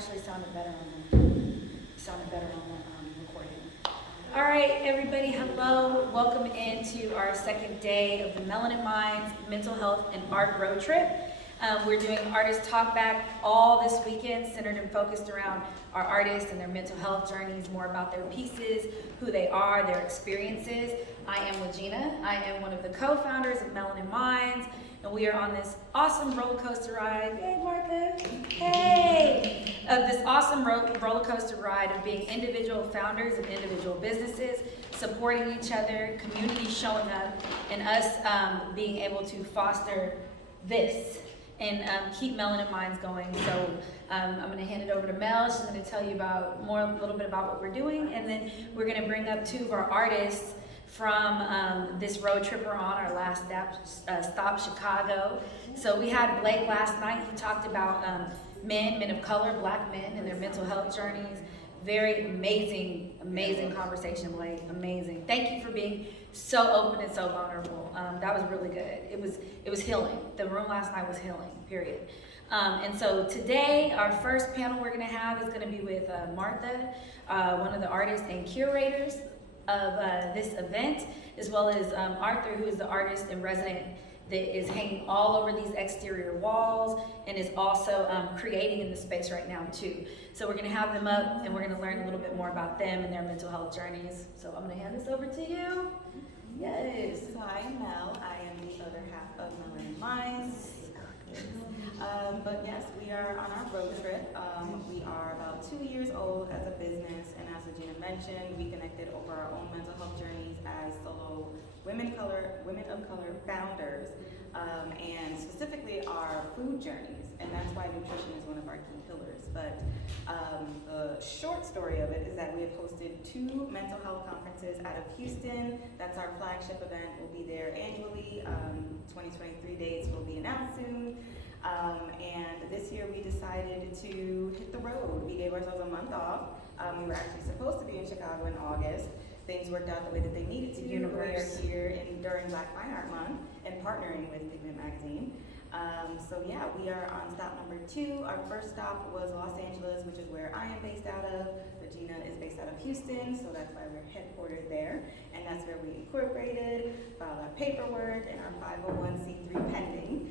actually sounded better on the recording. All right, everybody, hello. Welcome into our second day of the Melanin Minds Mental Health and Art Road Trip. We're doing Artist Talk Back all this weekend, centered and focused around our artists and their mental health journeys, more about their pieces, who they are, their experiences. I am LaGina. I am one of the co-founders of Melanin Minds, and we are on this awesome roller coaster ride. Hey, Martha. Hey! This awesome roller coaster ride of being individual founders of individual businesses, supporting each other, community showing up, and us being able to foster this and keep Melanin Minds going. So I'm going to hand it over to Mel. She's going to tell you a little bit about what we're doing, and then we're going to bring up two of our artists from this road trip we're on, our last stop, Chicago. So we had Blake last night. He talked about men of color, black men, and their mental health journeys. Very amazing conversation, Blake. Amazing. Thank you for being so open and so vulnerable. That was really good. It was healing. The room last night was healing, period. And so today, our first panel we're going to have is going to be with Martha, one of the artists and curators of this event, as well as Arthur, who is the artist in resident that is hanging all over these exterior walls and is also creating in the space right now too. So we're gonna have them up and we're gonna learn a little bit more about them and their mental health journeys. So I'm gonna hand this over to you. Yes. So I am Mel. I am the other half of Melanin Minds. But yes, we are on our road trip. We are about 2 years old as a business, and as LaGina mentioned, we connected over our own mental health journeys as solo women of color founders, and specifically our food journeys, and that's why nutrition is one of our key pillars. But the short story of it is that we have hosted 2 mental health conferences out of Houston. That's our flagship event. We'll be there annually. 2023 dates will be announced soon. And this year we decided to hit the road. We gave ourselves a month off. We were actually supposed to be in Chicago in August. Things worked out the way that they needed to. We are here during Black Fine Art Month and partnering with Pigment Magazine. So yeah, we are on stop number 2. Our first stop was Los Angeles, which is where I am based out of. LaGina is based out of Houston, so that's why we're headquartered there. And that's where we incorporated, filed our paperwork, and our 501c3 pending.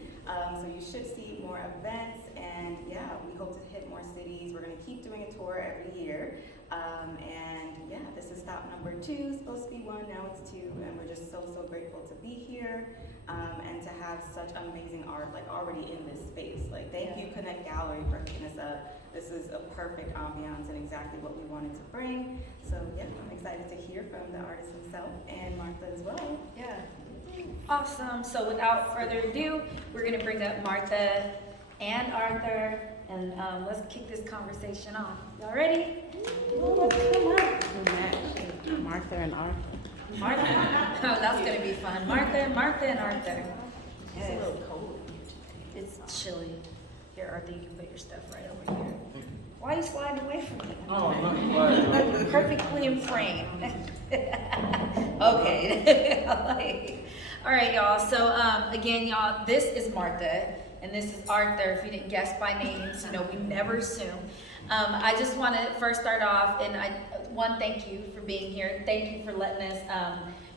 So you should see more events, and yeah, we hope to hit more cities. We're gonna keep doing a tour every year. And yeah, this is stop number 2, supposed to be 1, now it's 2, and we're just so grateful to be here, and to have such amazing art, like already in this space. Like, thank you Connect Gallery for hooking us up. This is a perfect ambiance and exactly what we wanted to bring. So yeah, I'm excited to hear from the artist himself and Martha as well. Yeah. Awesome. So without further ado, we're going to bring up Martha and Arthur, and let's kick this conversation off. Y'all ready? Come on. Martha and Arthur. Martha. Oh, that's going to be fun. Martha and Arthur. It's a little cold. It's chilly. Here, Arthur, you can put your stuff right over here. Why are you sliding away from me? Oh, I'm not glad. Perfectly in frame. Okay. All right, y'all. So again, y'all, this is Martha and this is Arthur. If you didn't guess by names, we never assume. I just want to first start off, and thank you for being here. Thank you for letting us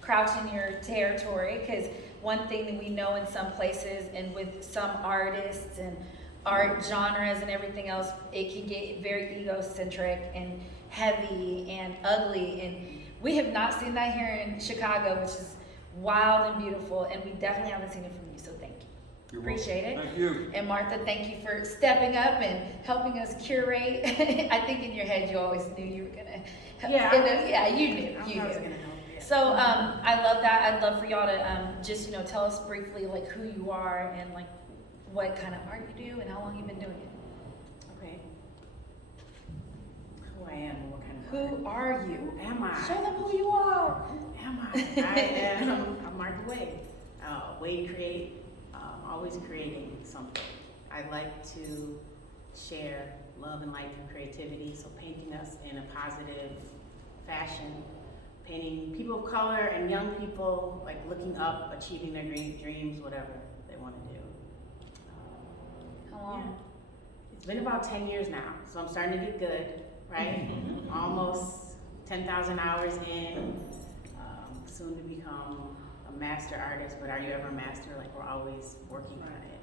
crouch in your territory, because one thing that we know in some places and with some artists and art genres and everything else, it can get very egocentric and heavy and ugly, and we have not seen that here in Chicago, which is wild and beautiful, and we definitely haven't seen it from you, so thank you. You're Appreciate welcome. it. Thank you. And Martha, thank you for stepping up and helping us curate. I think in your head you always knew you were gonna help. Yeah, you knew. I was gonna help. Yeah. So I love that. I'd love for y'all to just tell us briefly like who you are and like what kind of art you do and how long you've been doing it. Okay. Who I am and what kind of Who are you? Who am I? Show them who you are. Who am I? I am Martha Wade. Wade Create. Always creating something. I like to share love and light through creativity, so painting us in a positive fashion, painting people of color and young people like looking up, achieving their dreams, whatever they want to do. How long? It's been about 10 years now, so I'm starting to get good, right? Almost 10,000 hours in, soon to become a master artist, but are you ever a master? Like, we're always working on it.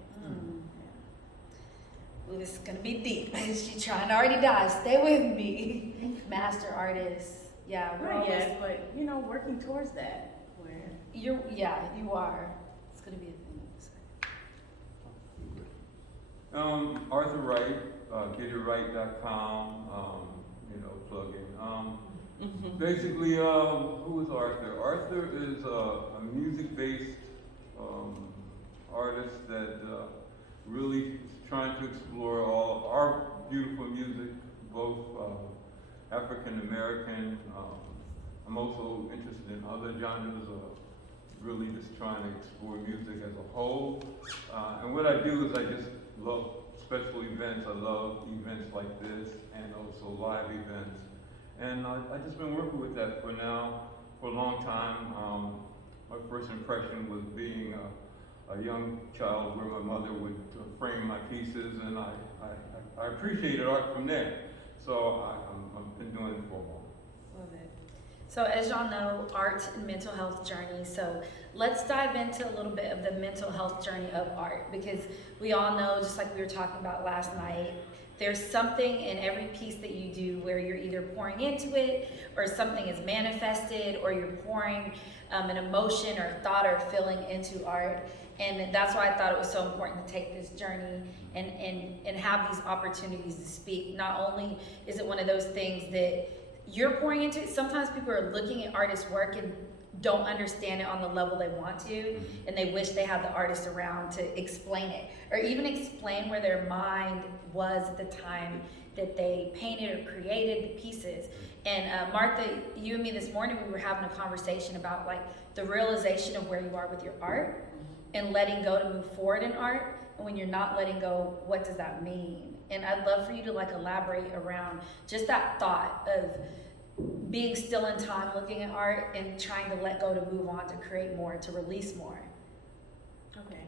Ooh, this is gonna be deep. She's trying to already die. Stay with me. Master artist. Yeah, we're Not always, yet, but you know, working towards that. Where you are. It's gonna be a thing. Arthur Wright, getitwright.com, plug in. Basically, who is Arthur? Arthur is a music-based artist that really is trying to explore all our beautiful music, both African American. I'm also interested in other genres, really just trying to explore music as a whole. And what I do is I just love special events. I love events like this and also live events. And I've just been working with that for a long time. My first impression was being a young child where my mother would frame my pieces, and I appreciated art from there. So I've been doing it for a while. Love it. So as y'all know, art and mental health journey. So let's dive into a little bit of the mental health journey of art, because we all know, just like we were talking about last night, there's something in every piece that you do where you're either pouring into it, or something is manifested, or you're pouring an emotion or thought or feeling into art. And that's why I thought it was so important to take this journey and have these opportunities to speak. Not only is it one of those things that you're pouring into it, sometimes people are looking at artists' work and don't understand it on the level they want to, and they wish they had the artist around to explain it, or even explain where their mind was at the time that they painted or created the pieces. And Martha, you and me this morning, we were having a conversation about like the realization of where you are with your art and letting go to move forward in art. And when you're not letting go, what does that mean? And I'd love for you to like elaborate around just that thought of being still in time, looking at art and trying to let go to move on, to create more, to release more. Okay.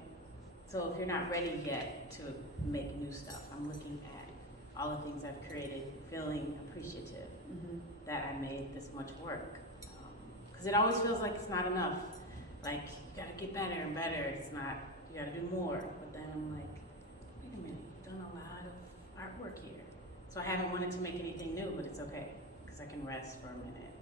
So if you're not ready yet to make new stuff, I'm looking at all the things I've created, feeling appreciative that I made this much work. Because it always feels like it's not enough. Like, you gotta get better and better. It's not, you gotta do more. But then I'm like, wait a minute, you've done a lot of artwork here. So I haven't wanted to make anything new, but it's okay, because I can rest for a minute.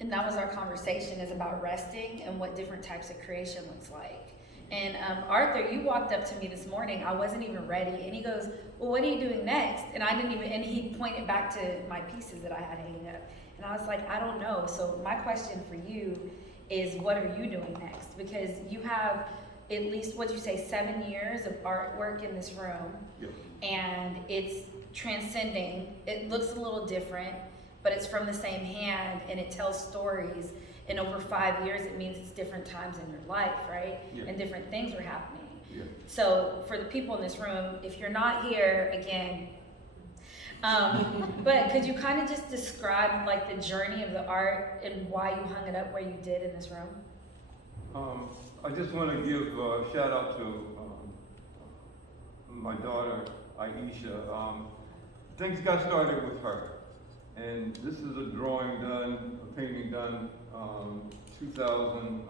And that was our conversation, is about resting and what different types of creation looks like. And Arthur, you walked up to me this morning, I wasn't even ready, and he goes, well, what are you doing next? And I didn't even, and he pointed back to my pieces that I had hanging up. And I was like, I don't know. So my question for you is, what are you doing next? Because you have at least, what'd you say, 7 years of artwork in this room. Yep. And it's transcending. It looks a little different, but it's from the same hand, and it tells stories. And over 5 years, it means it's different times in your life, right? Yeah. And different things are happening. Yeah. So for the people in this room, if you're not here, again, but could you kind of just describe like the journey of the art and why you hung it up where you did in this room? I just want to give a shout out to my daughter, Aisha. Things got started with her. And this is a drawing done, a painting done, 2007.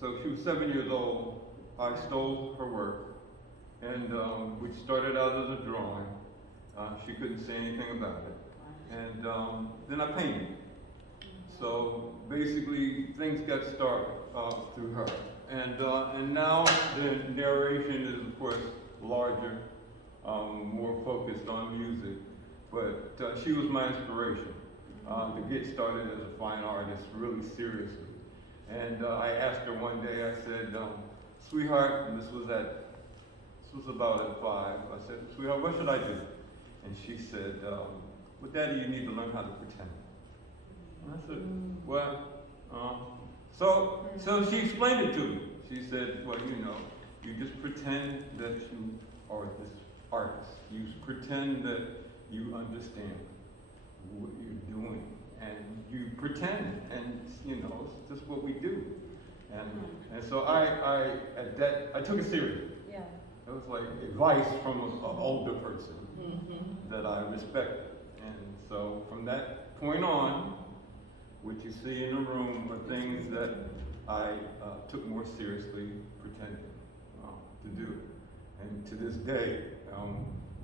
So she was 7 years old. I stole her work, and we started out as a drawing. She couldn't say anything about it. And then I painted. So basically, things got started through her. And now the narration is, of course, larger, more focused on music. But she was my inspiration to get started as a fine artist, really seriously. And I asked her one day, I said, sweetheart, and this was about at 5. I said, sweetheart, what should I do? And she said, well, Daddy, you need to learn how to pretend. And I said, well, so she explained it to me. She said, well, you just pretend that you are this artist. You pretend that you understand what you're doing. And you pretend, and you know, it's just what we do. And so I took it serious. Yeah. It was like advice from an older person that I respect. And so from that point on, what you see in the room are things that I took more seriously pretending to do. And to this day,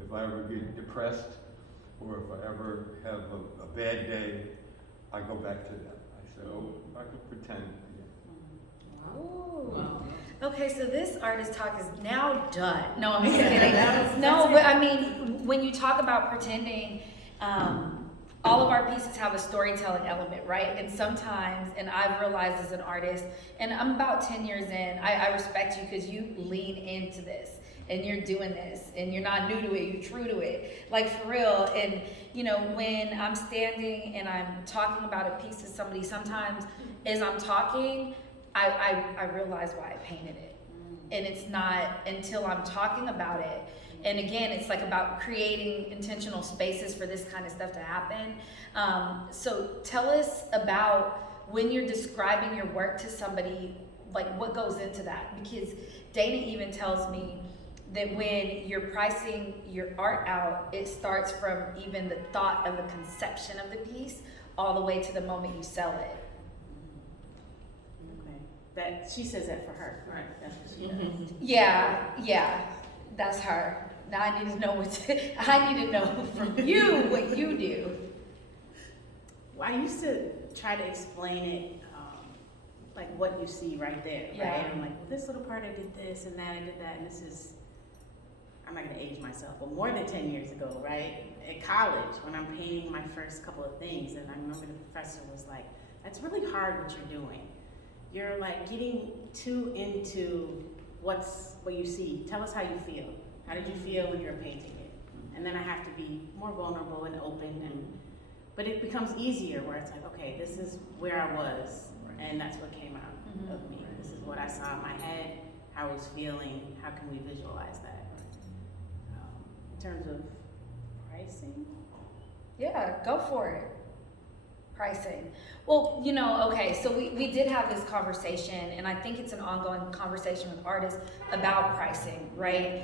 if I ever get depressed or if I ever have a bad day, I go back to that. I say, oh, I could pretend. Ooh. Wow. Okay, so this artist talk is now done. No, I'm just kidding. No, but I mean, when you talk about pretending, all of our pieces have a storytelling element, right? And sometimes, and I've realized as an artist, and I'm about 10 years in, I respect you because you lean into this and you're doing this and you're not new to it, you're true to it. Like for real. And you know, when I'm standing and I'm talking about a piece to somebody, sometimes as I'm talking, I realize why I painted it. And it's not until I'm talking about it. And again, it's like about creating intentional spaces for this kind of stuff to happen. So tell us about when you're describing your work to somebody, like what goes into that? Because Dana even tells me that when you're pricing your art out, it starts from even the thought of the conception of the piece all the way to the moment you sell it. That she says that for her, right? That's what she does. Yeah, that's her. Now I need to know I need to know from you what you do. Well, I used to try to explain it, like what you see right there, right? Yeah. I'm like, well, this little part I did this and that, I did that, and this is, I'm not gonna age myself, but more than 10 years ago, right? At college, when I'm painting my first couple of things, and I remember the professor was like, that's really hard what you're doing. You're like getting too into what you see. Tell us how you feel. How did you feel when you were painting it? And then I have to be more vulnerable and open, but it becomes easier where it's like, okay, this is where I was, and that's what came out of me. This is what I saw in my head, how I was feeling, how can we visualize that? In terms of pricing? Yeah, go for it. Pricing. Well, you know, okay, so we did have this conversation, and I think it's an ongoing conversation with artists about pricing, right?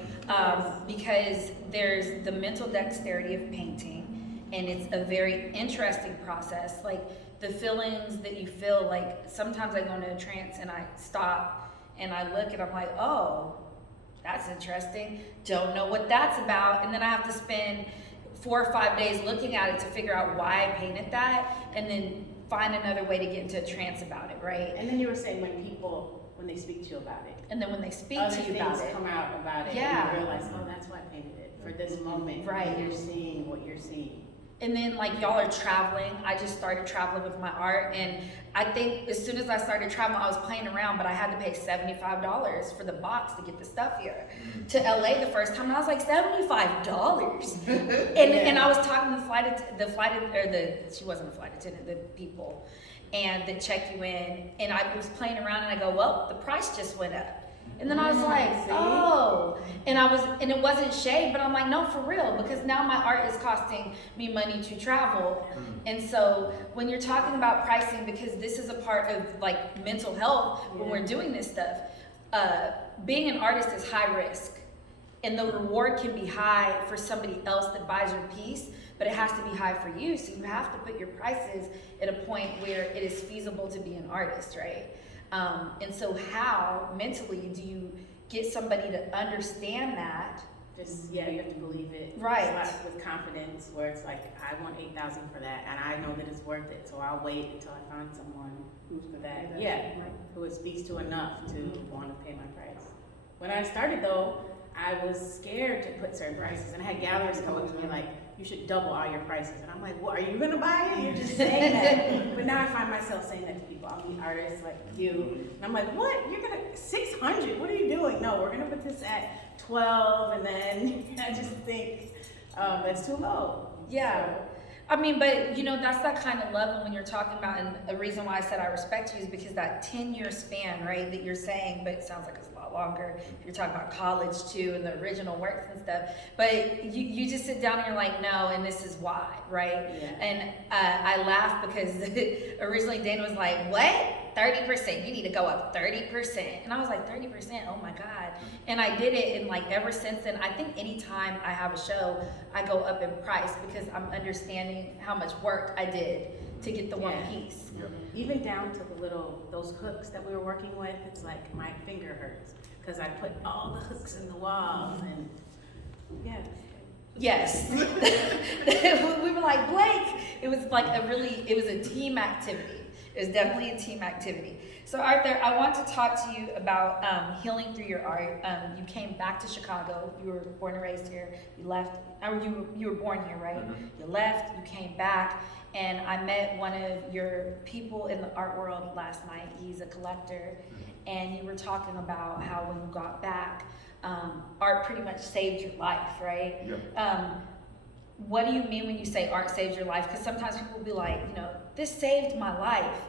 Because there's the mental dexterity of painting, and it's a very interesting process. Like the feelings that you feel, like sometimes I go into a trance and I stop and I look and I'm like, oh, that's interesting. Don't know what that's about. And then I have to spend 4 or 5 days looking at it to figure out why I painted that, and then find another way to get into a trance about it, right? And then you were saying when they speak to you about it. And then when they speak Other to you things about it, come out about it, Yeah. and you realize, oh, that's why I painted it, for this moment. Right. And you're seeing what you're seeing. and then like y'all are traveling. I just started traveling with my art, and I think as soon as I started traveling, I was playing around, but I had to pay $75 for the box to get the stuff here to LA the first time. And I was like, $75, and I was talking to she wasn't a flight attendant, the people, and that check you in, and I was playing around, and I go, well, the price just went up. And then I was like, oh, and it wasn't shade, but I'm like, no, for real, because now my art is costing me money to travel. And so when you're talking about pricing, because this is a part of like mental health when we're doing this stuff, being an artist is high risk, and the reward can be high for somebody else that buys your piece, but it has to be high for you. So you have to put your prices at a point where it is feasible to be an artist, right? And so how mentally do you get somebody to understand that? Just, you have to believe it. Right. With confidence, where it's like, I want $8,000 for that, and I know that it's worth it, so I'll wait until I find someone who it speaks to enough to want to pay my price. When I started though, I was scared to put certain prices, and I had galleries come up to me like, you should double all your prices. And I'm like, what, are you gonna buy it? You're just saying that. But now I find myself saying that to people. I'll meet artists like you, and I'm like, what? You're gonna, 600, what are you doing? No, we're gonna put this at 12, and then I just think that's too low. Yeah. So, I mean, but you know, that's that kind of level when you're talking about, and the reason why I said I respect you is because that 10-year span, right, that you're saying, but it sounds like it's a lot lot longer. You're talking about college too and the original works and stuff. But you just sit down and you're like, no, and this is why, right? Yeah. And I laugh because originally Dana was like, what? 30%, you need to go up 30%. And I was like, 30%, oh my God. And I did it, and like ever since then, I think anytime I have a show, I go up in price because I'm understanding how much work I did to get the one piece. Yeah. Even down to those hooks that we were working with, it's like my finger hurts because I put all the hooks in the walls and Yes. We were like, Blake, it was like it was a team activity. It was definitely a team activity. So Arthur, I want to talk to you about healing through your art. You came back to Chicago. You were born and raised here. You left, or you were born here, right? Mm-hmm. You left, you came back, and I met one of your people in the art world last night. He's a collector, and you were talking about how when you got back, art pretty much saved your life, right? Yeah. What do you mean when you say art saved your life? Because sometimes people will be like, this saved my life.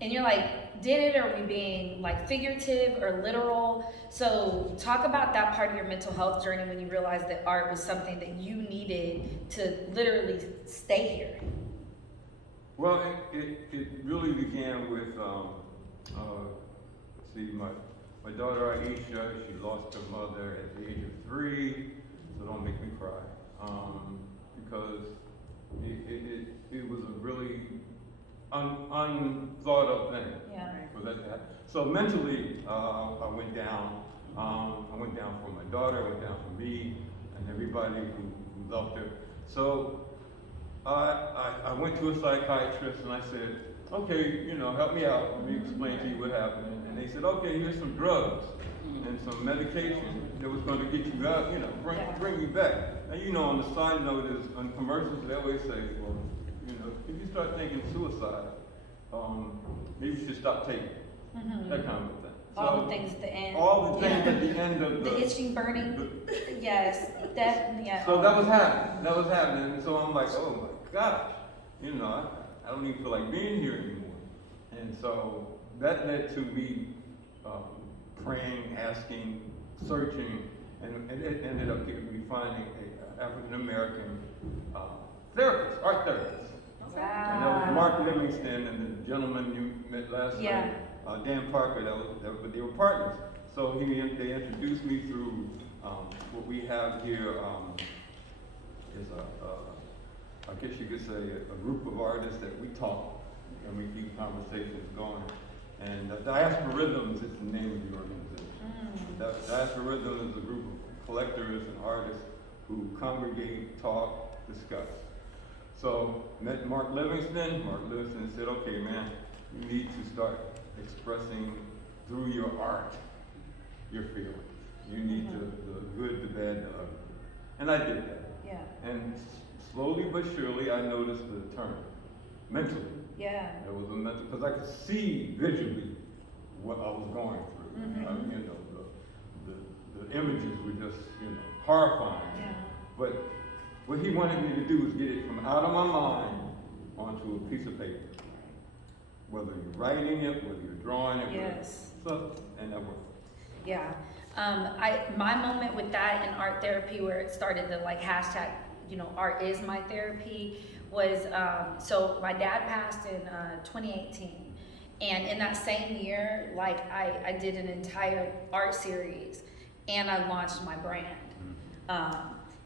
And you're like, did it? Or are we being like figurative or literal? So talk about that part of your mental health journey when you realized that art was something that you needed to literally stay here. Well, it really began with, my daughter Aisha, she lost her mother at the age of 3, so don't make me cry. Because it was a really unthought of thing for that to happen. So mentally, I went down. I went down for my daughter, I went down for me, and everybody who loved her. So I went to a psychiatrist and I said, okay, help me out. Let me explain to you what happened. And they said, okay, here's some drugs and some medication that was going to get you out, bring you back. Now, on the side note is, on commercials, they always say, well, if you start thinking suicide, maybe you should stop taking it. That kind of thing. All the things at the end. All the things at the end of the itching, burning. Yes, that, yeah. So that was happening. And so I'm like, oh my gosh, I don't even feel like being here anymore. And so that led to me praying, asking, searching, and it ended up getting me finding an African American therapist, art therapist. Wow. And that was Mark Livingston and the gentleman you met last night, Dan Parker. They were partners. So they introduced me through what we have here is I guess you could say a group of artists that we talk and we keep conversations going. And Diaspora Rhythms is the name of the organization. Diaspora Rhythms is a group of collectors and artists who congregate, talk, discuss. So met Mark Livingston. Mark Livingston said, okay, man, you need to start expressing through your art your feelings. You need the good, the bad, the ugly. And I did that. Yeah. And slowly but surely, I noticed the turn mentally. Yeah. It was a mental, because I could see visually what I was going through. The images were just, horrifying. Yeah. But what he wanted me to do was get it from out of my mind onto a piece of paper. Whether you're writing it, whether you're drawing it. Yes. And that worked. Yeah. My moment with that in art therapy, where it started the hashtag, art is my therapy, was so my dad passed in 2018, and in that same year, I did an entire art series, and I launched my brand,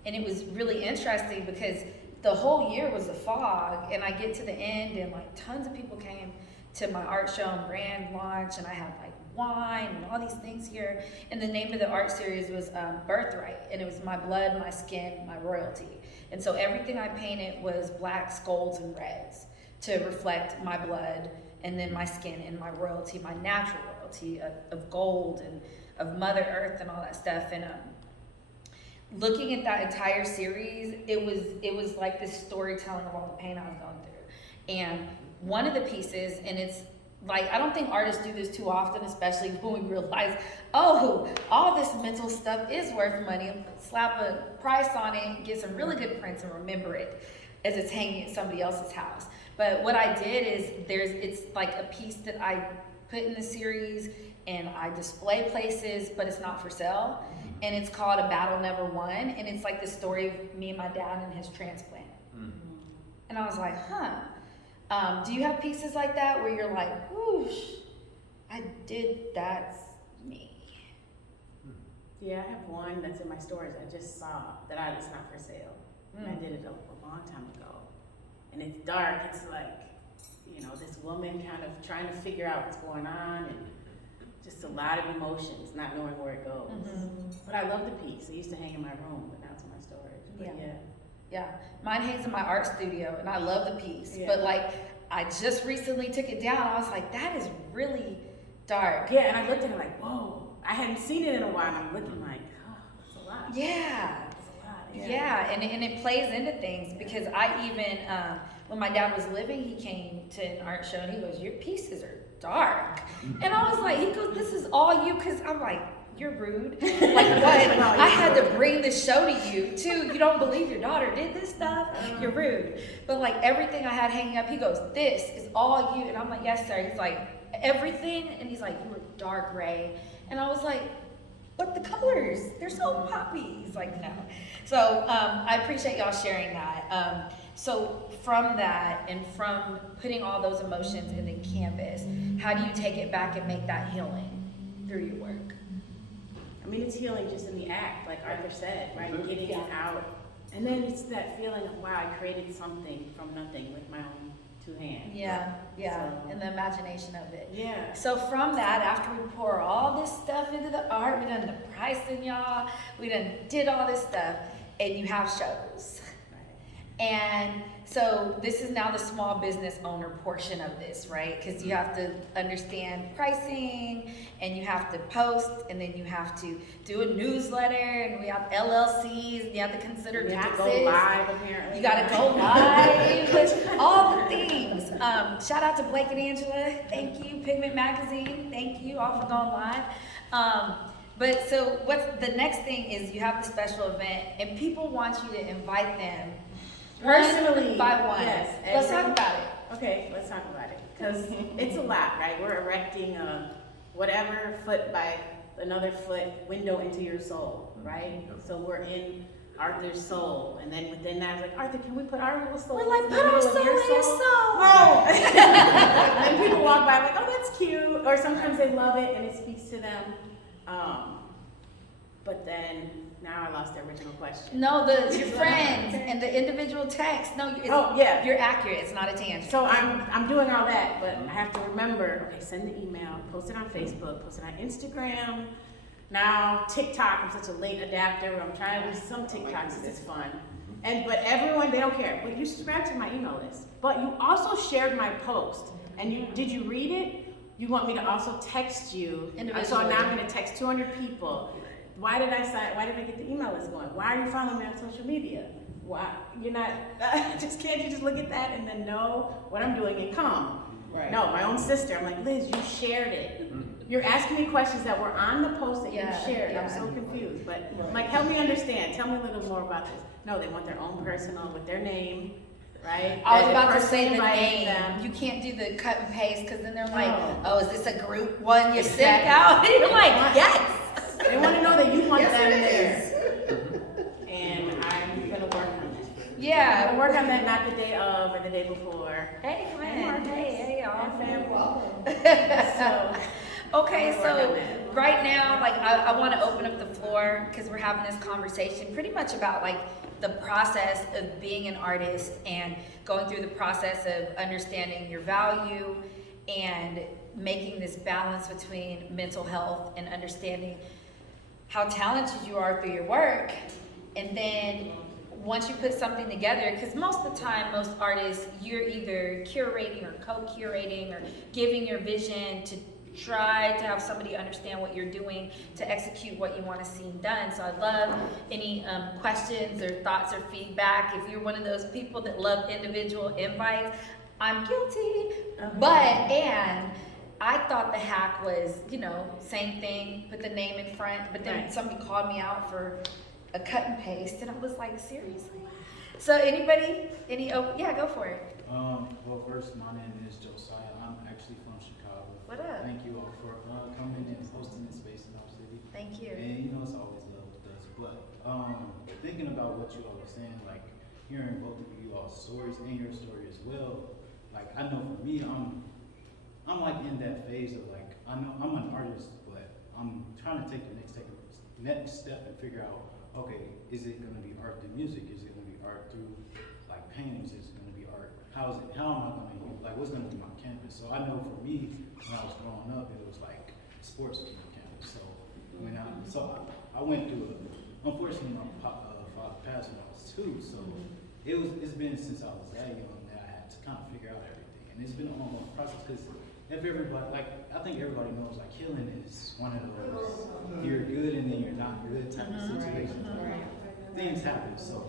and it was really interesting because the whole year was a fog, and I get to the end, and tons of people came to my art show and brand launch, and I had wine and all these things here. And the name of the art series was Birthright, and it was my blood, my skin, my royalty. And so everything I painted was blacks, golds, and reds to reflect my blood, and then my skin and my royalty, my natural royalty of gold and of Mother Earth and all that stuff. And looking at that entire series, it was like this storytelling of all the pain I was going through. And one of the pieces, and it's I don't think artists do this too often, especially when we realize, oh, all this mental stuff is worth money. Slap a price on it, get some really good prints, and remember it as it's hanging at somebody else's house. But what I did is it's a piece that I put in the series and I display places, but it's not for sale. And it's called A Battle Never Won. And it's like the story of me and my dad and his transplant. And I was like, do you have pieces like that where you're like, whoosh, I did, that's me? Yeah, I have one that's in my storage. I just saw that it's not for sale. And I did it a long time ago. And it's dark. It's like, this woman kind of trying to figure out what's going on and just a lot of emotions, not knowing where it goes. But I love the piece. It used to hang in my room, but now it's in my storage. But Yeah, mine hangs in my art studio, and I love the piece. Yeah. But like, I just recently took it down. I was like, that is really dark. Yeah, and I looked at it like, whoa. I hadn't seen it in a while, and I'm looking like, oh, that's a lot. Yeah. That's a lot. Yeah, and it plays into things because I even, when my dad was living, he came to an art show and he goes, your pieces are dark. And I was like, he goes, this is all you, because I'm like, you're rude. Like what? I had to bring the show to you too. You don't believe your daughter did this stuff? You're rude. But like everything I had hanging up, he goes, this is all you. And I'm like, yes, sir. He's like, everything? And he's like, you were dark, Ray. And I was like, but the colors, they're so poppy. He's like, no. So I appreciate y'all sharing that. So from that and from putting all those emotions in the canvas, how do you take it back and make that healing through your work? I mean, it's healing just in the act, like Arthur said, right? Getting it out. And then it's that feeling of, wow, I created something from nothing with my own two hands. Yeah, So- and the imagination of it. Yeah. So from that, after we pour all this stuff into the art, we done the pricing, y'all, we done did all this stuff, and you have shows. And so this is now the small business owner portion of this, right? Because you have to understand pricing, and you have to post, and then you have to do a newsletter, and we have LLCs, and you have to consider You taxes. have to go live, apparently. You gotta go live, all the things. Shout out to Blake and Angela, thank you. Pigment Magazine, thank you all for going live. But so what's the next thing is you have the special event, and people want you to invite them Personally, one by one. yes. Let's talk about it. Okay, let's talk about it. Because it's a lot, right? We're erecting a whatever foot by another foot window into your soul, right? So we're in Arthur's soul. And then within that, it's like, Arthur, can we put our little soul We're like, in the put our middle of soul your in your soul. No! And people walk by like, oh, that's cute. Or sometimes they love it and it speaks to them. But then, now I lost the original question. No, your friends and the individual text. No, you're accurate. It's not a tangent. So I'm doing all that, but I have to remember, okay, send the email, post it on Facebook, post it on Instagram. Now TikTok, I'm such a late adapter. I'm trying to do some TikToks because it's fun. But everyone, they don't care. But you subscribe to my email list. But you also shared my post. And did you read it? You want me to also text you. So now I'm gonna text 200 people. Why did I get the email list going? Why are you following me on social media? Why you're not can't you just look at that and then know what I'm doing and come? Right. No, my own sister. I'm like, Liz, you shared it. You're asking me questions that were on the post that you shared. I'm so confused. But I'm like, help me understand. Tell me a little more about this. No, they want their own personal with their name. Right? I was about to say the inviting name. them. You can't do the cut and paste because then they're like, oh, is this a group one you sent out? And you're like, yes. They want to know that you want them there. And I'm going to work on that. Yeah. I'm going to work on that not the day of or the day before. Hey, Glenn. Hey, y'all. So, okay, so right now, like, I want to open up the floor because we're having this conversation pretty much about, like, the process of being an artist and going through the process of understanding your value and making this balance between mental health and understanding how talented you are through your work. And then once you put something together, because most of the time, most artists, you're either curating or co-curating or giving your vision to try to have somebody understand what you're doing to execute what you want to see done. So I'd love any questions or thoughts or feedback. If you're one of those people that love individual invites, I'm guilty. And I thought the hack was, same thing, put the name in front, but then somebody called me out for a cut and paste, and I was like, seriously? So anybody, yeah, go for it. Well, first, my name is Josiah. I'm actually from Chicago. What up? Thank you all for coming and hosting this space in our city. Thank you. And you know, it's always love with us. But thinking about what you all were saying, like hearing both of you all's stories and your story as well. Like I know for me, I'm like in that phase of like I know I'm an artist, but I'm trying to take the next step and figure out, okay, is it going to be art through music? Is it going to be art through like paintings? Is it going to be art? How am I going to use, like, what's going to be my campus? So I know for me, when I was growing up, it was like sports was my campus. So I went through unfortunately my father passed when I was 2. So it's been since I was that young that I had to kind of figure out everything. And it's been an ongoing process because if everybody, like, I think everybody knows, like, healing is one of those, you're good and then you're not good type of situations. Right. Things happen. So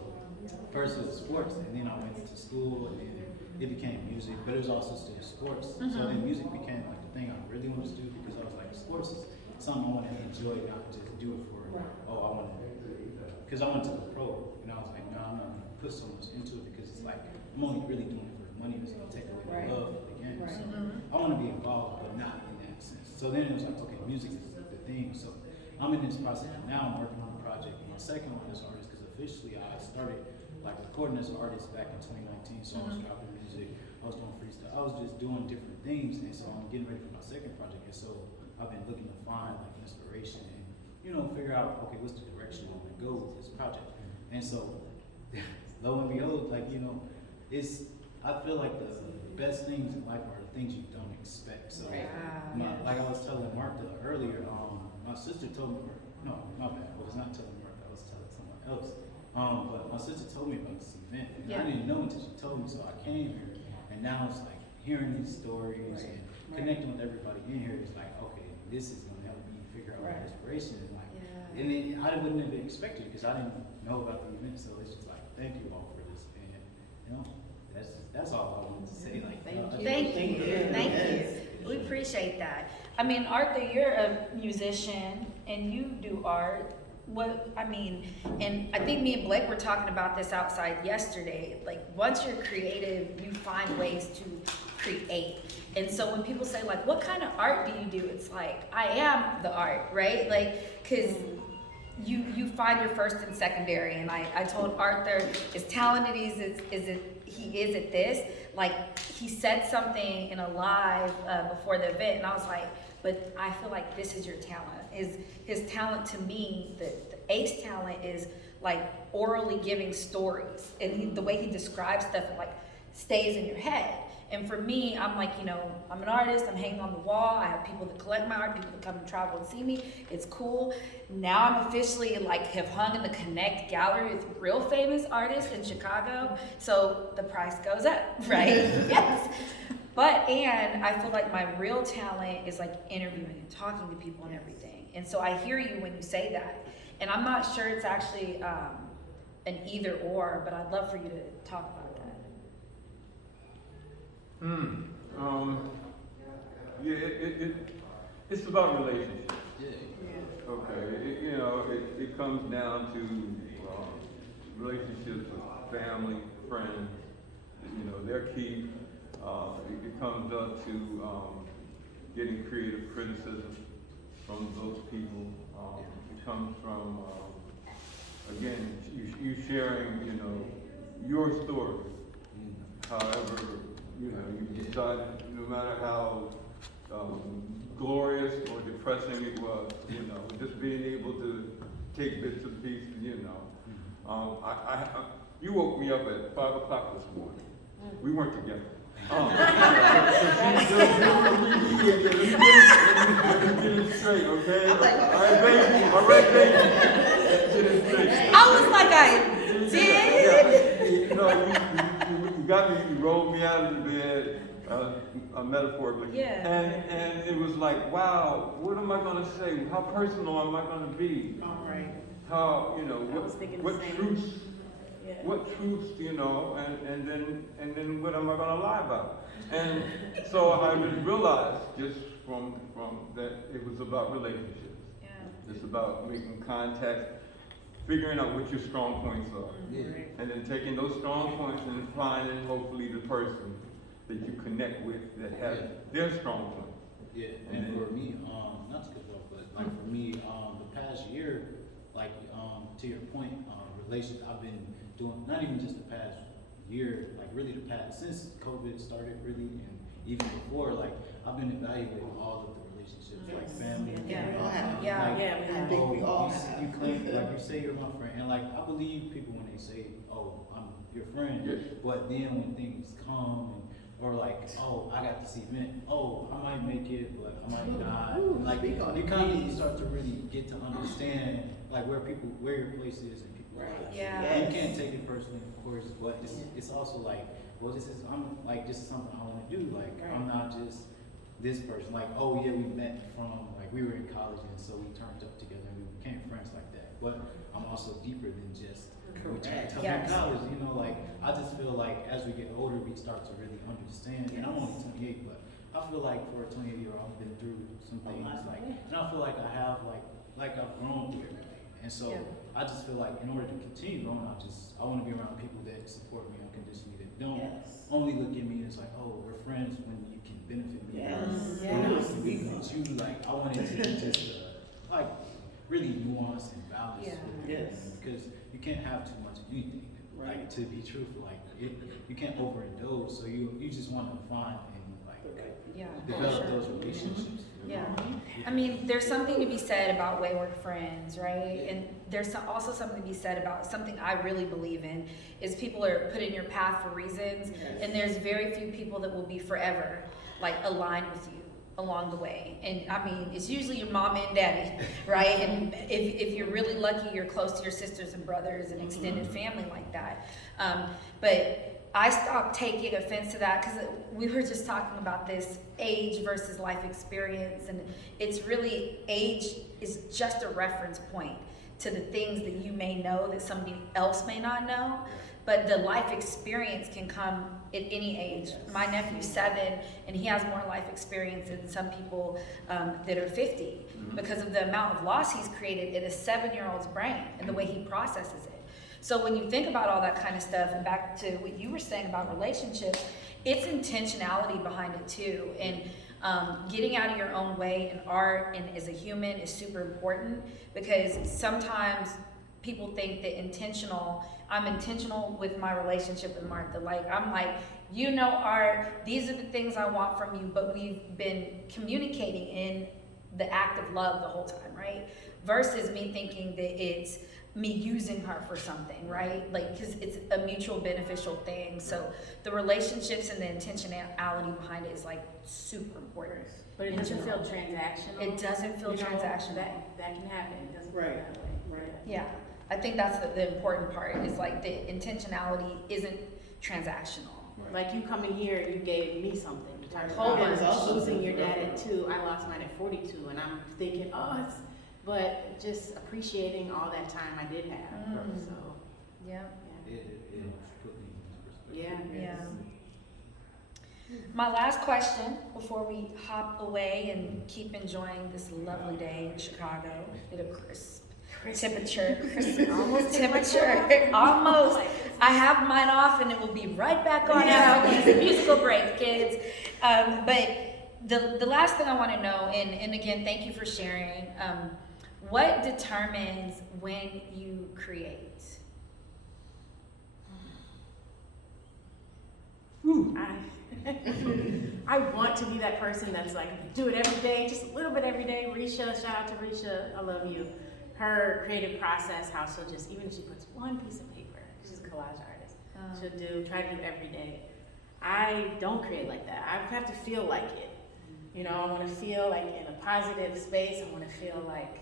first it was sports, and then I went to school, and then it became music, but it was also still sports. So then music became like the thing I really wanted to do because I was like, sports is something I want to enjoy, not just do it for, I want to, because I wanted to go pro, and I was like, no, I'm not going to put so much into it because it's like, I'm only really doing it for the money, it's going to take away the love for the game. So I want to be involved, but not in that sense. So then it was like, okay, music is the thing. So I'm in this process now. I'm working on a project. My second one is artist because officially I started like recording as an artist back in 2019. So I was dropping music, I was doing freestyle, I was just doing different things. And so I'm getting ready for my second project. And so I've been looking to find like inspiration and figure out, okay, what's the direction I want to go with this project. And so lo and behold, like I feel like the best things in life are the things you don't expect. So like I was telling Martha earlier, my sister told me, no, my bad, I was not telling Martha, I was telling someone else. But my sister told me about this event, and I didn't know until she told me, so I came here, and now it's like hearing these stories and connecting with everybody in here is like, okay, this is gonna help me figure out my inspiration, and like, and then I wouldn't have expected because I didn't know about the event, so it's just like, thank you all for this, and that's all I wanted to say. Like, Thank you. We appreciate that. I mean, Arthur, you're a musician and you do art. And I think me and Blake were talking about this outside yesterday. Like, once you're creative, you find ways to create. And so when people say, like, what kind of art do you do? It's like, I am the art, right? Like, because you find your first and secondary. And I told Arthur, as talented as he is at this, like, he said something in a live before the event, and I was like, but I feel like this is your talent. His talent to me, the Ace talent is like orally giving stories, and the way he describes stuff like stays in your head. And for me, I'm like, I'm an artist, I'm hanging on the wall, I have people that collect my art, people that come and travel and see me, it's cool. Now I'm officially have hung in the Connect gallery with real famous artists in Chicago, so the price goes up, right? Yes. And I feel like my real talent is like interviewing and talking to people and everything. And so I hear you when you say that. And I'm not sure it's actually an either or, but I'd love for you to talk about that. It's about relationships. Okay, it comes down to relationships with family, friends. They're key. It comes up to getting creative criticism from those people. It comes from again you sharing your story. However, you decided, no matter how glorious or depressing it was, just being able to take bits and pieces, you woke me up at 5 o'clock this morning. We weren't together. Let me get it straight, okay? All right, baby. Get it straight. I was like, I did. You got me. You rolled me out of the bed, metaphorically. Yeah. And it was like, wow, what am I going to say? How personal am I going to be? All right. How what truths? Yeah. What truths, and then what am I going to lie about? And so I just realized just from that it was about relationships. Yeah. It's about making contact figuring out what your strong points are. Yeah. And then taking those strong points and finding hopefully the person that you connect with that has their strong point. Yeah, and for me, not to cut off, but like for me, the past year, like to your point, relationship, I've been doing not even just the past year, like really the past since COVID started, really, and even before, like I've been evaluating all of the relationships, like family, Yeah. like, I think we all you, have. you claim, like you say you're my friend, and like I believe people when they say, oh, I'm your friend, Yes. but then when things come and or like, oh, I got this event. Oh, I might make it, but I might not. Like, speak on you it, kind please. of start to really get to understand like where your place is in people's Right. lives. Yeah. And you can't take it personally, of course, but it's also like, well, this is something I want to do. Like, I'm not just this person. Like, oh yeah, we met from like we were in college and so we turned up together and we became friends like that. But I'm also deeper than just. We turned up Yes. in college, you know, like I just feel like as we get older, we start to really understand. And I'm only 28, but I feel like for a 28-year-old, I've been through some things, like, and I feel like I have, like I've grown through everything. And so I just feel like in order to continue growing, I want to be around people that support me unconditionally, that don't only look at me as like, oh, we're friends when you can benefit me. Yes. When I can benefit you, like I want it to be just like really nuanced and balanced. Yeah. With Yes. everything, because you can't have too much of anything. Like Right. to be truthful, like you can't overindulge. So you just want to find and like Yeah. develop Sure. those relationships. Yeah. I mean, there's something to be said about wayward friends, right? And there's also something to be said about something I really believe in is people are put in your path for reasons, and there's very few people that will be forever like aligned with you along the way. And I mean, it's usually your mom and daddy, right? And if you're really lucky, you're close to your sisters and brothers and extended family like that. But I stopped taking offense to that because we were just talking about this age versus life experience, and it's really age is just a reference point to the things that you may know that somebody else may not know, but the life experience can come at any age. My nephew's 7 and he has more life experience than some people that are 50 because of the amount of loss he's created in a 7-year-old's brain and the way he processes it. So when you think about all that kind of stuff, and back to what you were saying about relationships, it's intentionality behind it too. And getting out of your own way in art and as a human is super important, because sometimes people think that I'm intentional with my relationship with Martha. Like, I'm like, you know, Art, these are the things I want from you, but we've been communicating in the act of love the whole time, right? Versus me thinking that it's me using her for something, right? Like, because it's a mutual beneficial thing. So the relationships and the intentionality behind it is like super important. But it doesn't feel transactional. It doesn't feel transactional. That can happen. It doesn't feel Right. that way. Right. Yeah, I think that's the important part, is like the intentionality isn't transactional. Like you coming here, you gave me something. You talked Whole about bunch. losing your dad at 2. I lost mine at 42, and I'm thinking, but just appreciating all that time I did have. Mm. So Yeah. It put me in perspective. yeah. Yeah. My last question before we hop away and keep enjoying this lovely day in Chicago at a crisp temperature. Almost temperature. Almost. I have mine off and it will be right back on out when it's a musical break, kids. But the last thing I want to know, and again, thank you for sharing, what determines when you create? I want to be that person that's like, do it every day, just a little bit every day. Risha, shout out to Risha, I love you. Her creative process, how she'll just, even if she puts one piece of paper, she's a collage artist, she'll try to do every day. I don't create like that. I have to feel like it. You know, I want to feel like in a positive space. I want to feel like,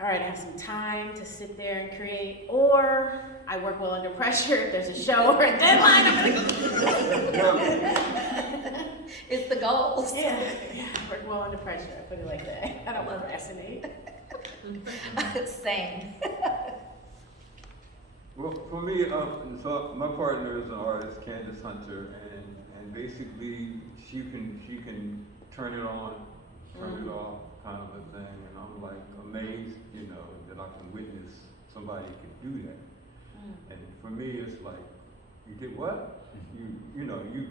all right, I have some time to sit there and create, or I work well under pressure. If there's a show or a deadline, I'm gonna It's the goals. yeah, work well under pressure. I put it like that. I don't procrastinate. Same. Well, for me, so my partner is an artist, Candace Hunter, and basically she can turn it on, turn it off, kind of a thing, and I'm like amazed, you know, that I can witness somebody could do that. And for me, it's like, you did what? You know, you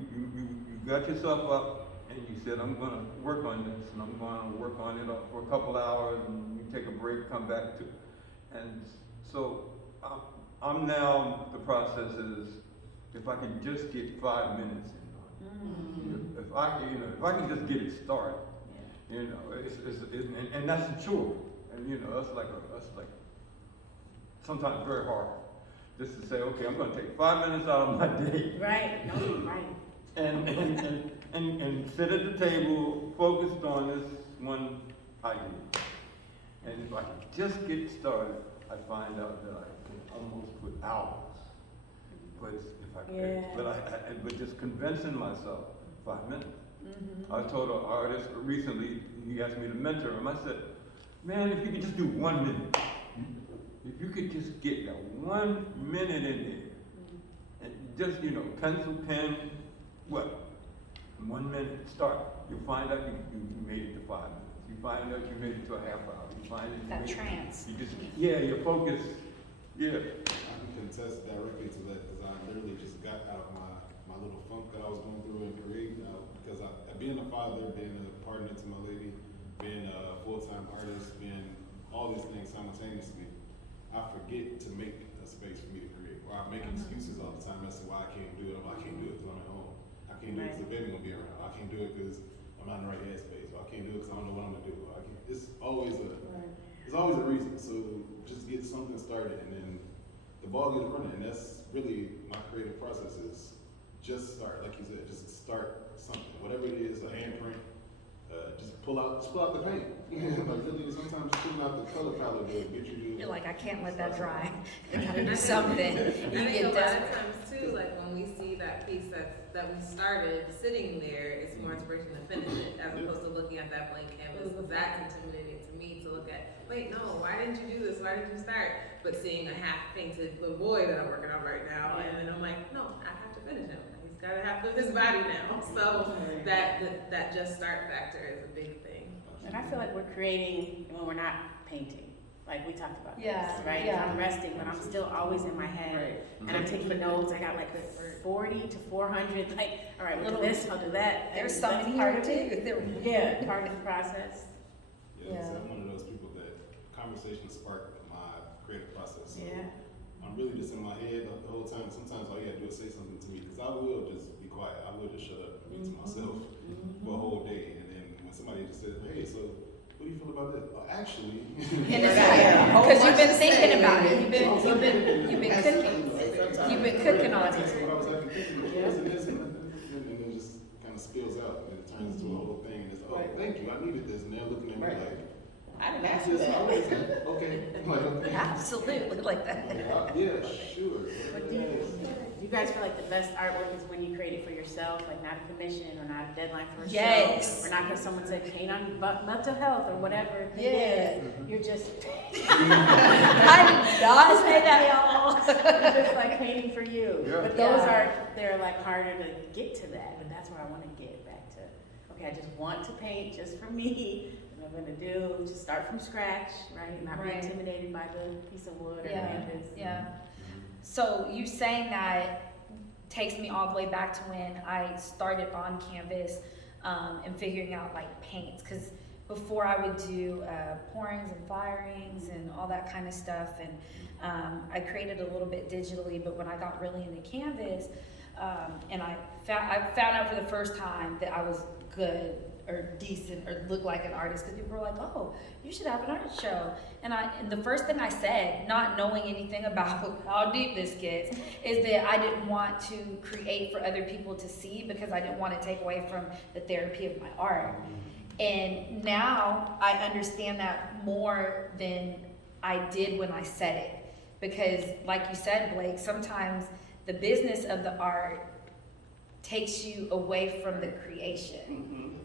got yourself up and you said, I'm gonna work on this and I'm gonna work on it for a couple hours and you take a break, come back to, and so I'm now, the process is, if I can just get 5 minutes in, if I can just get it started, you know, and that's a chore, and you know, that's like sometimes very hard, just to say, okay, I'm gonna take 5 minutes out of my day. Right, no, you're right. And sit at the table, focused on this one idea. And if I can just get started, I find out that I can almost put hours. But if I can, but just convincing myself, 5 minutes. I told an artist recently, he asked me to mentor him. I said, man, if you could just do 1 minute, if you could just get that 1 minute in there, and just, you know, pencil, pen, what? 1 minute, start. You'll find out you made it to 5 minutes. You find out you made it to a half hour. You find out That trance. You just, your focus, I can contest directly to that because I literally just got out of my little funk that I was going through and creating because being a father, being a partner to my lady, being a full-time artist, being all these things simultaneously, I forget to make a space for me to create. Or I make excuses all the time as to why I can't do it. I can't do it because I'm at home. I can't do it because the baby gonna be around. I can't do it because I'm not in the right headspace. Or I can't do it because I don't know what I'm gonna do. It's always a reason. So just get something started and then the ball gets running. And that's really my creative process is just start, like you said, just start something. Whatever it is, a handprint, just pull out the paint. Like really, sometimes just pulling out the color palette will get you to. You're like, I can't let that dry. I gotta do something. I You think get a lot desperate. of times too, like when we see that piece that we started sitting there, it's more inspiration to finish it as opposed to looking at that blank canvas. Because that's intimidating to me to look at. Wait, no, why didn't you do this? Why didn't you start? But seeing a half painted little boy that I'm working on right now, and then I'm like, no, I have to finish him. He's gotta have his body now. So that just start factor is a big thing. And I feel like we're creating when we're not painting. Like we talked about Yeah, this, right? yeah. I'm resting, but I'm still always in my head. And I'm taking notes. I got like 40 to 400, like, all right, we'll do this, I'll do that. There's And so that's many part here of it. too. Yeah, part of the process. Yeah, so I'm one of those people that conversations spark my creative process. So Yeah. I'm really just in my head the whole time. Sometimes all you gotta do is say something to me because I will just be quiet. I will just shut up and be to myself for a whole day. And then when somebody just says, hey, so what do you feel about this? Oh, actually. And it's because you've been thinking about it. You've been cooking. You've been cooking on That's it. what I was like, this, and then it just kind of spills out and it turns into a whole thing. And it's, oh, thank you, I needed this. And they're looking at me like, I didn't ask you you this that. always. Okay. Like, okay. Absolutely like that. Yeah, sure. But do you guys feel like the best artwork is when you create it for yourself, like not a commission or not a deadline for a Yes. show, or not because someone said paint on mental health or whatever. it Yeah. is. You're just I did not say that, y'all. you're just like painting for you. Yeah. But those Yeah. they're like harder to get to that. But that's where I want to get back to. Okay, I just want to paint just for me. And I'm gonna do just start from scratch, right? Not be Right. intimidated by the piece of wood or Yeah, canvas. yeah. So you saying that takes me all the way back to when I started on canvas and figuring out like paints, because before I would do pourings and firings and all that kind of stuff, and I created a little bit digitally, but when I got really into canvas, and I found out for the first time that I was good or decent or look like an artist, because people were like, oh, you should have an art show. And the first thing I said, not knowing anything about how deep this gets, is that I didn't want to create for other people to see because I didn't want to take away from the therapy of my art. And now I understand that more than I did when I said it. Because like you said, Blake, sometimes the business of the art takes you away from the creation.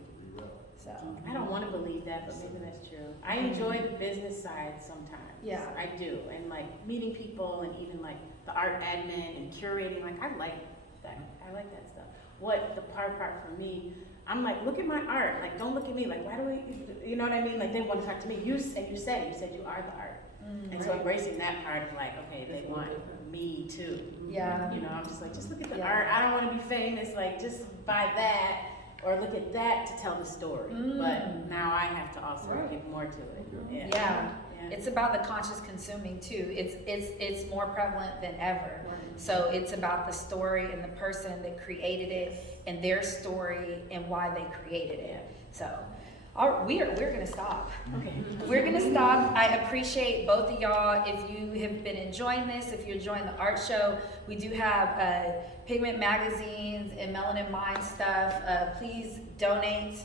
So I don't want to believe that, but maybe that's true. I enjoy the business side sometimes. Yeah. I do. And like meeting people and even like the art admin and curating, like I like that. I like that stuff. What the hard part for me, I'm like, look at my art. Like, don't look at me. Like, why do we, you know what I mean? Like, they want to talk to me. You said you are the art. And so embracing that part of like, okay, they want me too. Yeah. You know, I'm just like, just look at the Yeah. art. I don't want to be famous. Like, just buy that or look at that to tell the story. But now I have to also give more to it. Yeah. Yeah. It's about the conscious consuming too. It's more prevalent than ever. So it's about the story and the person that created it and their story and why they created it. So we're gonna stop. Okay. We're gonna stop. I appreciate both of y'all. If you have been enjoying this, if you're enjoying the art show, we do have Pigment magazines and Melanin Mind stuff. Please donate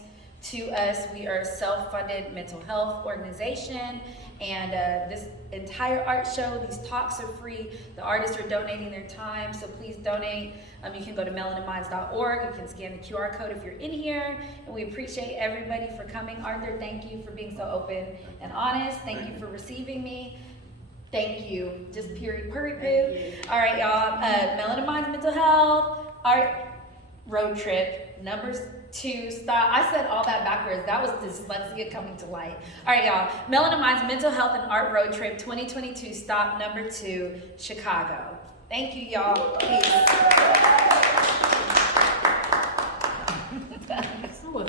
to us. We are a self-funded mental health organization, and this entire art show, these talks are free. The artists are donating their time, so please donate. You can go to melaninminds.org. You can scan the QR code if you're in here, and we appreciate everybody for coming. Arthur, thank you for being so open and honest. Thank you for receiving me. Thank you. Just period, poo. All right, y'all. Melanin Minds Mental Health Art Road Trip number 2. Stop. I said all that backwards. That was dyslexia coming to light. All right, y'all. Melanin Minds Mental Health and Art Road Trip 2022. Stop number 2, Chicago. Thank you, y'all. Peace. So